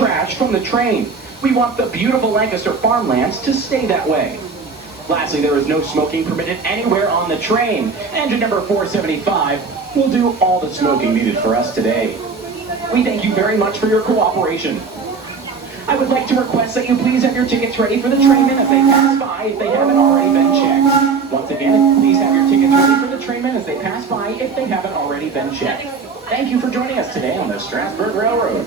trash from the train. We want the beautiful Lancaster farmlands to stay that way. Lastly, there is no smoking permitted anywhere on the train. Engine number 475 will do all the smoking needed for us today. We thank you very much for your cooperation. I would like to request that you please have your tickets ready for the trainmen as they pass by if they haven't already been checked. Once again, please have your tickets ready for the trainmen as they pass by if they haven't already been checked. Thank you for joining us today on the Strasburg Railroad.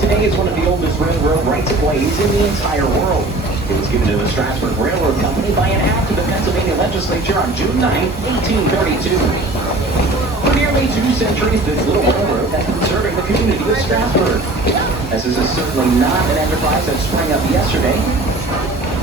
Today is one of the oldest railroad rights-of-ways in the entire world. It was given to the Strasburg Railroad Company by an act of the Pennsylvania legislature on June 9, 1832. For nearly 2 centuries, this little railroad has been serving the community of Strasburg. This is certainly not an enterprise that sprang up yesterday.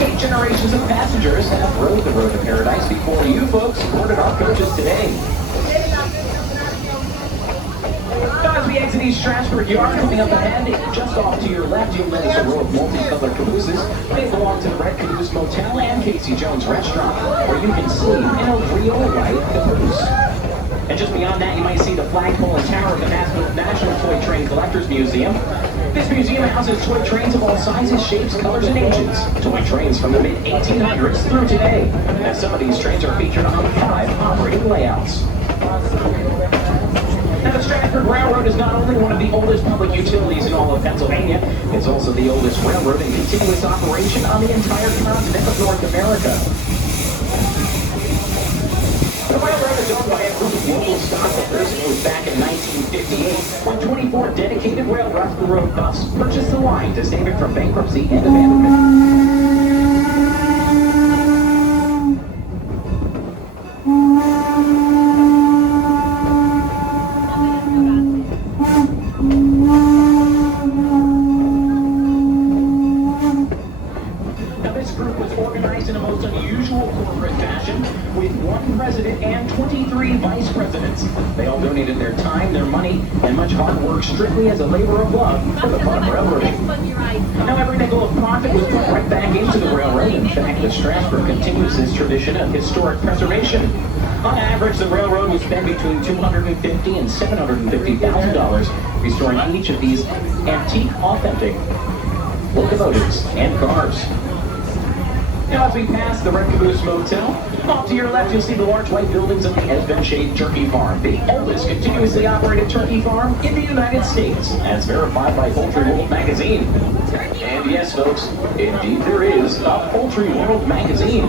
8 generations of passengers have rode the road to paradise before you folks boarded our coaches today. As we exit East Strasburg Yard, coming up ahead, just off to your left, you'll notice a row of multicolored cabooses. They belong to the Red Caboose Motel and Casey Jones Restaurant, where you can sleep in a real-life caboose. And just beyond that, you might see the flagpole and tower of the National Toy Train Collectors Museum. This museum houses toy trains of all sizes, shapes, colors, and ages. Toy trains from the mid-1800s through today. Now, some of these trains are featured on 5 operating layouts. Now, the Strasburg Railroad is not only one of the oldest public utilities in all of Pennsylvania, it's also the oldest railroad in continuous operation on the entire continent of North America. The railroad is owned by a group of local stockholders. It was back in 1958 when 24 dedicated railroad buffs purchased the line to save it from bankruptcy and abandonment. With 1 president and 23 vice presidents. They all donated their time, their money, and much hard work strictly as a labor of love for the fun of railroading. Now, every nickel of profit was put right back into the railroad. In fact, the Strasburg continues this tradition of historic preservation. On average, the railroad will spend between $250,000 and $750,000 restoring each of these antique, authentic locomotives and cars. Now, as we pass the Red Caboose Motel, off to your left, you'll see the large white buildings of the Esben Turkey Farm, the oldest continuously operated turkey farm in the United States, as verified by Poultry World Magazine. And yes, folks, indeed there is a Poultry World Magazine.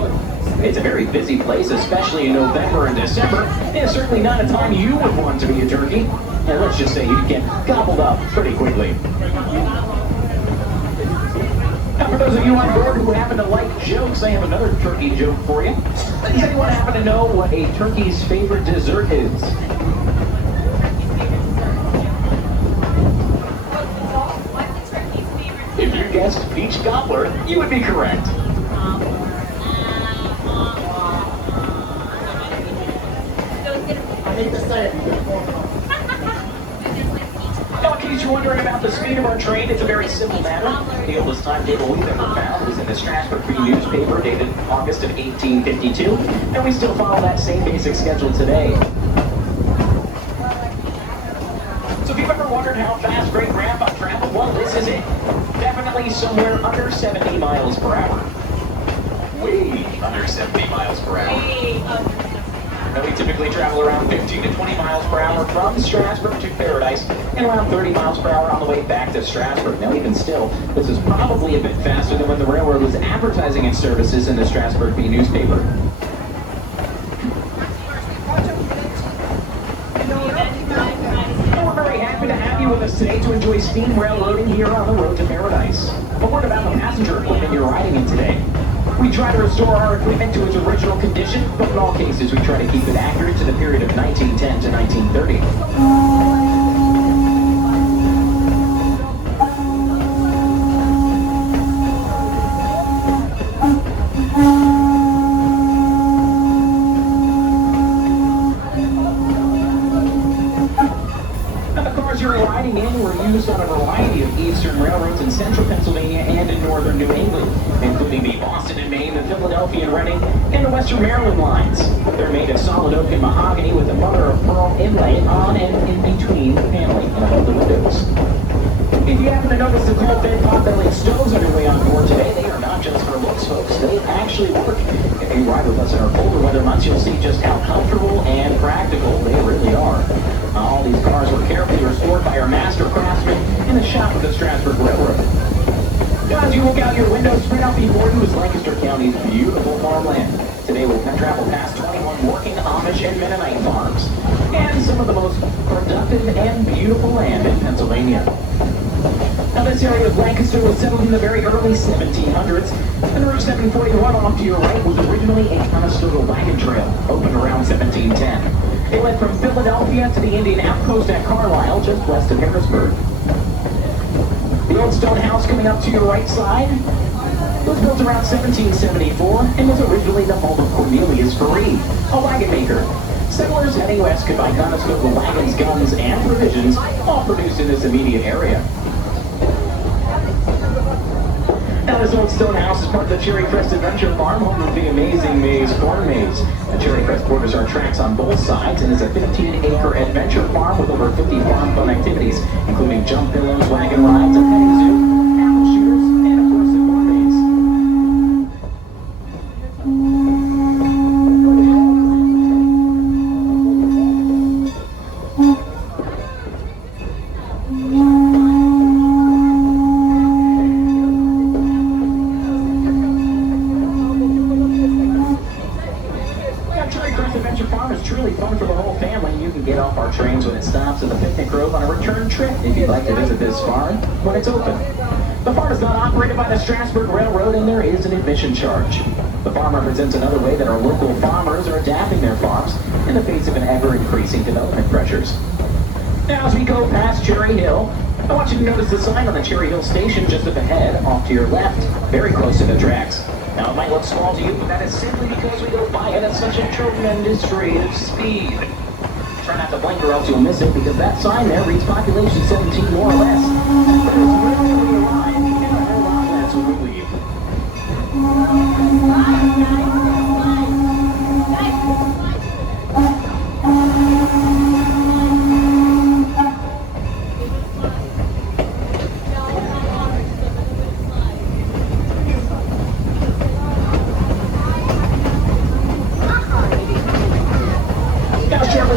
It's a very busy place, especially in November and December, and it's certainly not a time you would want to be a turkey. And let's just say you'd get gobbled up pretty quickly. Now, for those of you on board who happen to like jokes, I have another turkey joke for you. Does anyone happen to know what a turkey's favorite dessert is? If you guessed peach cobbler, you would be correct. Now, in case you're wondering about the speed of our train, it's a very simple matter. The oldest timetable we've ever found was in the Strasburg Free newspaper dated August of 1852, and we still follow that same basic schedule today. So if you've ever wondered how fast Great Grandpa traveled, well, this is it. Definitely somewhere under 70 miles per hour. Way under 70 miles per hour. Now, we typically travel around 15 to 20 miles per hour from Strasburg to Paradise, and around 30 miles per hour on the way back to Strasburg. Now, even still, this is probably a bit faster than when the railroad was advertising its services in the Strasburg Bee newspaper. With us today to enjoy steam railroading here on the road to Paradise. A word about the passenger equipment you're riding in today. We try to restore our equipment to its original condition, but in all cases we try to keep it accurate to the period of 1910 to 1930. You're riding in were used on a variety of eastern railroads in central Pennsylvania and in northern New England, including the Boston and Maine, the Philadelphia and Reading, and the Western Maryland lines. They're made of solid oak and mahogany with a mother-of-pearl inlay on and in between the paneling and above the windows. If you happen to notice the coal-fed pot-bellied stoves on your way on board today, they are not just for looks, folks. They actually work. If you ride with us in our colder weather months, you'll see just how comfortable and practical they really are. All these cars were carefully restored by our master craftsmen in the shop of the Strasburg Railroad. Now, as you look out your window, spread out before you is Lancaster County's beautiful farmland. Today we'll travel past 21 working Amish and Mennonite farms, and some of the most productive and beautiful land in Pennsylvania. Now, this area of Lancaster was settled in the very early 1700s, and Route 741 off to your right was originally a Conestoga wagon trail, opened around 1710. It led from Philadelphia to the Indian outpost at Carlisle, just west of Harrisburg. The old stone house coming up to your right side was built around 1774 and was originally the home of Cornelius Ferree, a wagon maker. Settlers heading west could buy Conestoga wagons, guns, and provisions, all produced in this immediate area. Now, this old stone house is part of the Cherry Crest Adventure Farm, home of the amazing Maze Corn Maze. The Cherry Crest borders our tracks on both sides and is a 15-acre adventure farm with over 50 farm fun activities, including jump pillows, wagon rides, a petting zoo, apple shooters, and of course the corn maze. Adventure Farm is truly fun for the whole family. You can get off our trains when it stops at the picnic grove on a return trip if you'd like to visit this farm when it's open. The farm is not operated by the Strasburg Railroad, and there is an admission charge. The farm represents another way that our local farmers are adapting their farms in the face of an ever-increasing development pressures. Now, as we go past Cherry Hill, I want you to notice the sign on the Cherry Hill station just up ahead, off to your left, very close to the tracks. Now, it might look small to you, but that is simply because we go by it at such a tremendous rate of speed. Try not to blink or else you'll miss it, because that sign there reads population 17 more or less. But it's really a line, and a whole lot less when we leave.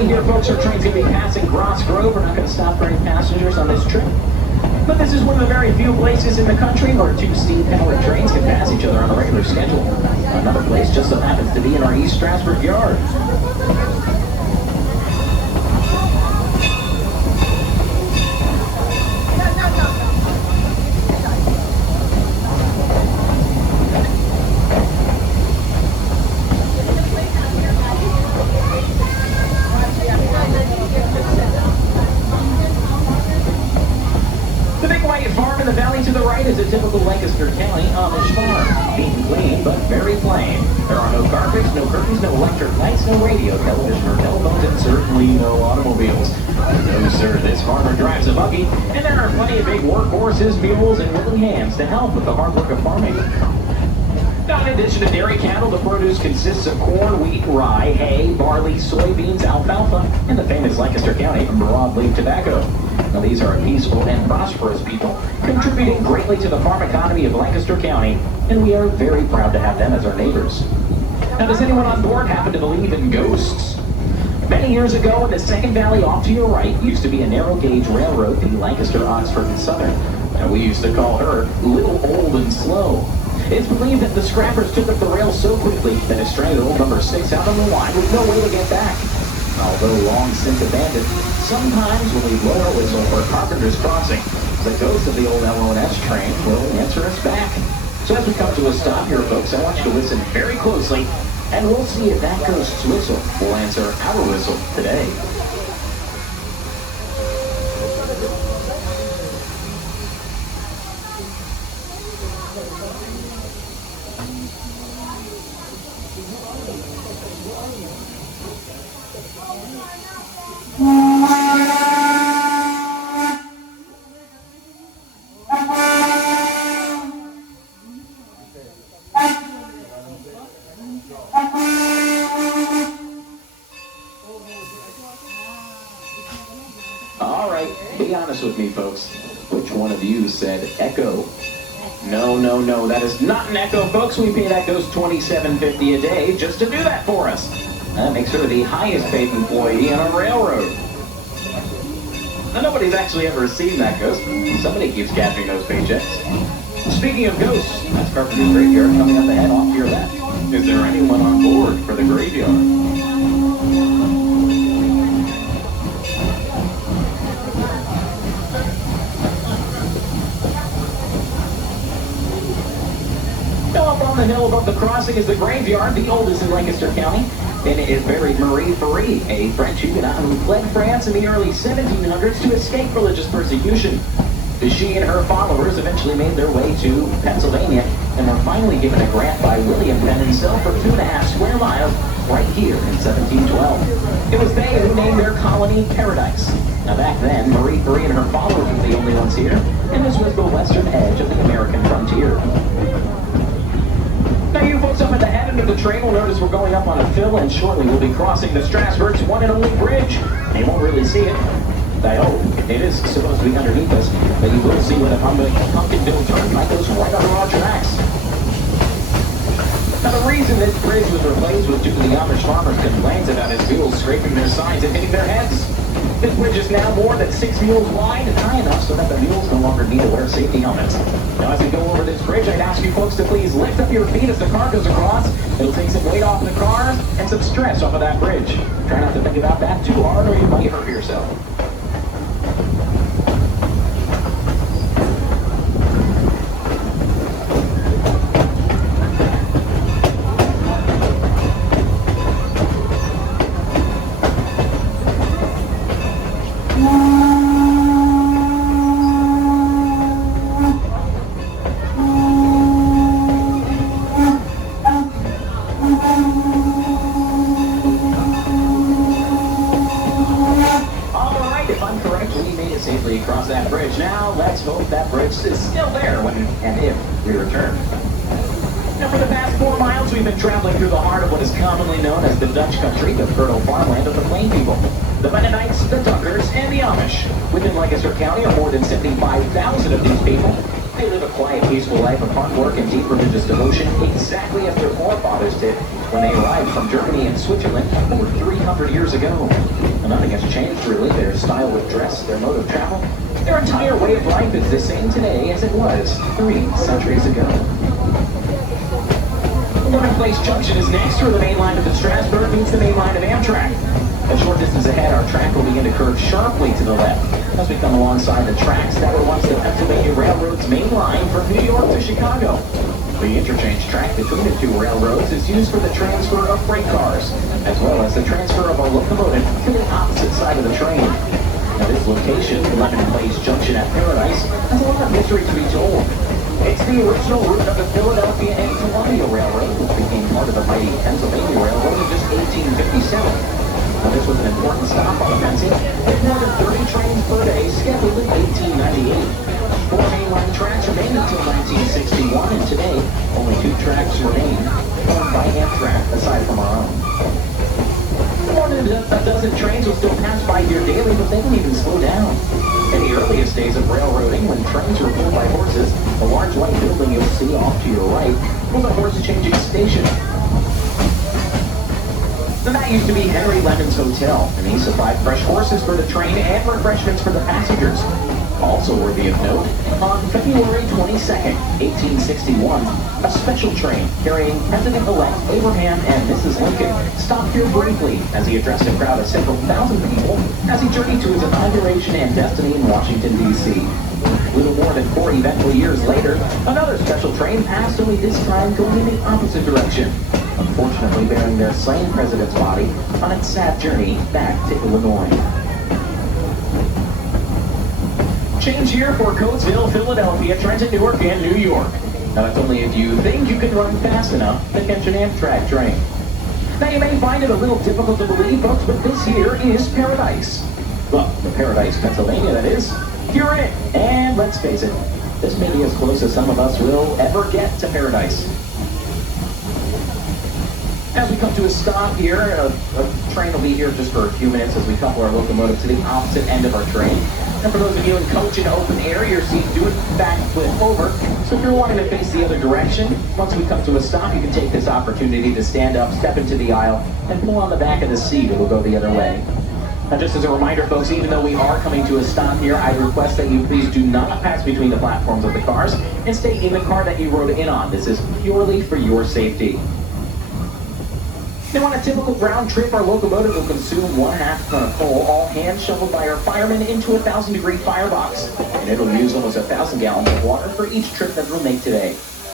Here, folks, our train's going to be passing Gross Grove. We're not going to stop for any passengers on this trip. But this is one of the very few places in the country where two steam-powered trains can pass each other on a regular schedule. Another place just so happens to be in our East Strasburg yard. Farm in the valley to the right is a typical Lancaster County Amish farm. Being clean, but very plain. There are no carpets, no curtains, no electric lights, no radio, television, or telephones, and certainly no automobiles. No, sir, this farmer drives a buggy, and there are plenty of big workhorses, mules, and willing hands to help with the hard work of farming. Now, in addition to dairy cattle, the produce consists of corn, wheat, rye, hay, barley, soybeans, alfalfa, and the famous Lancaster County broadleaf tobacco. Now, these are peaceful and prosperous people, contributing greatly to the farm economy of Lancaster County, and we are very proud to have them as our neighbors. Now, does anyone on board happen to believe in ghosts? Many years ago, in the Second Valley off to your right, used to be a narrow-gauge railroad, the Lancaster, Oxford, and Southern. Now, we used to call her Little, Old, and Slow. It's believed that the scrappers took up the rail so quickly that it stranded old number 6 out on the line with no way to get back. Although long since abandoned, sometimes when we blow our whistle for Carpenter's Crossing, the ghost of the old L&S train will answer us back. So as we come to a stop here, folks, I want you to listen very closely, and we'll see if that ghost's whistle will answer our whistle today. All right, be honest with me, folks. Which one of you said echo? No, that is not an echo, folks. We pay that ghost $27.50 a day just to do that for us. That makes her the highest paid employee on a railroad. Now, nobody's actually ever seen that ghost. Somebody keeps cashing those paychecks. Speaking of ghosts, that's Carpenter's Graveyard coming up ahead off to your left. Is there anyone on board for the graveyard? On the hill above the crossing is the graveyard, the oldest in Lancaster County. And it is buried Marie Ferry, a French Huguenot who fled France in the early 1700s to escape religious persecution. She and her followers eventually made their way to Pennsylvania and were finally given a grant by William Penn himself for 2.5 square miles right here in 1712. It was they who named their colony Paradise. Now back then, Marie Ferry and her followers were the only ones here, and this was the western edge of the American frontier. Now, you folks up at the head end of the train will notice we're going up on a fill, and shortly we'll be crossing the Strasburg's one and only bridge. You won't really see it. I hope. It is supposed to be underneath us, but you will see where the Pumpkinville Turnpike goes right under our tracks. Now, the reason this bridge was replaced was due to the Amish farmers' complaints about his mules scraping their sides and hitting their heads. This bridge is now more than 6 mules wide and high enough so that the mules no longer need to wear safety helmets. Now, as we go over this bridge, I'd ask you folks to please lift up your feet as the car goes across. It'll take some weight off the cars and some stress off of that bridge. Try not to think about that too hard or you might hurt yourself. Safely across that bridge. Now, let's hope that bridge is still there when and if we return. Now, for the past 4 miles, we've been traveling through the heart of what is commonly known as the Dutch country, the fertile farmland of the Plain people, the Mennonites, the Tuckers, and the Amish. Within Lancaster County are more than 75,000 of these people. They live a quiet, peaceful life of hard work and deep religious devotion, exactly as their forefathers did when they arrived from Germany and Switzerland over 300 years ago. And nothing has changed, really. Their style of dress, their mode of travel, Their entire way of life is the same today as it was 3 centuries ago. Morgan Place Junction is next, where the main line of the Strasburg meets the main line of Amtrak. A short distance ahead, our track will begin to curve sharply to the left as we come alongside the tracks that were once the Pennsylvania Railroad's main line from New York to Chicago. The interchange track between the two railroads is used for the transfer of freight cars, as well as the transfer of our locomotive to the opposite side of the train. Now this location, 11 Place Junction at Paradise, has a lot of history to be told. It's the original route of the Philadelphia and Columbia Railroad, which became part of the mighty Pennsylvania Railroad in just 1857. Now, this was an important stop on the fencing, with more than 30 trains per day scheduled in 1898. 4 mainline tracks remained until 1961, and today, only 2 tracks remain, owned by Amtrak, aside from our own. More than a dozen trains will still pass by here daily, but they don't even slow down. In the earliest days of railroading, when trains were pulled by horses, the large white building you'll see off to your right was a horse-changing station. Now, that used to be Henry Lemon's Hotel, and he supplied fresh horses for the train and refreshments for the passengers. Also worthy of note, on February 22nd, 1861, a special train carrying President-elect Abraham and Mrs. Lincoln stopped here briefly as he addressed a crowd of several thousand people as he journeyed to his inauguration and destiny in Washington, D.C. Little more than 4 eventful years later, another special train passed, only this time going in the opposite direction, unfortunately bearing their slain president's body on its sad journey back to Illinois. Change here for Coatesville, Philadelphia, Trenton, Newark, and New York. Now that's only if you think you can run fast enough to catch an Amtrak train. Now you may find it a little difficult to believe, folks, but this here is Paradise. Well, the Paradise, Pennsylvania, that is. You're in it, and let's face it, this may be as close as some of us will ever get to Paradise. As we come to a stop here, a train will be here just for a few minutes as we couple our locomotive to the opposite end of our train. And for those of you in coach and open air, your seats do in fact flip over. So if you're wanting to face the other direction, once we come to a stop, you can take this opportunity to stand up, step into the aisle, and pull on the back of the seat. It will go the other way. Now, just as a reminder, folks, even though we are coming to a stop here, I request that you please do not pass between the platforms of the cars and stay in the car that you rode in on. This is purely for your safety. Now, on a typical ground trip, our locomotive will consume 1/2 ton of coal, all hand shoveled by our firemen into a 1,000-degree firebox. And it'll use almost 1,000 gallons of water for each trip that we'll make today.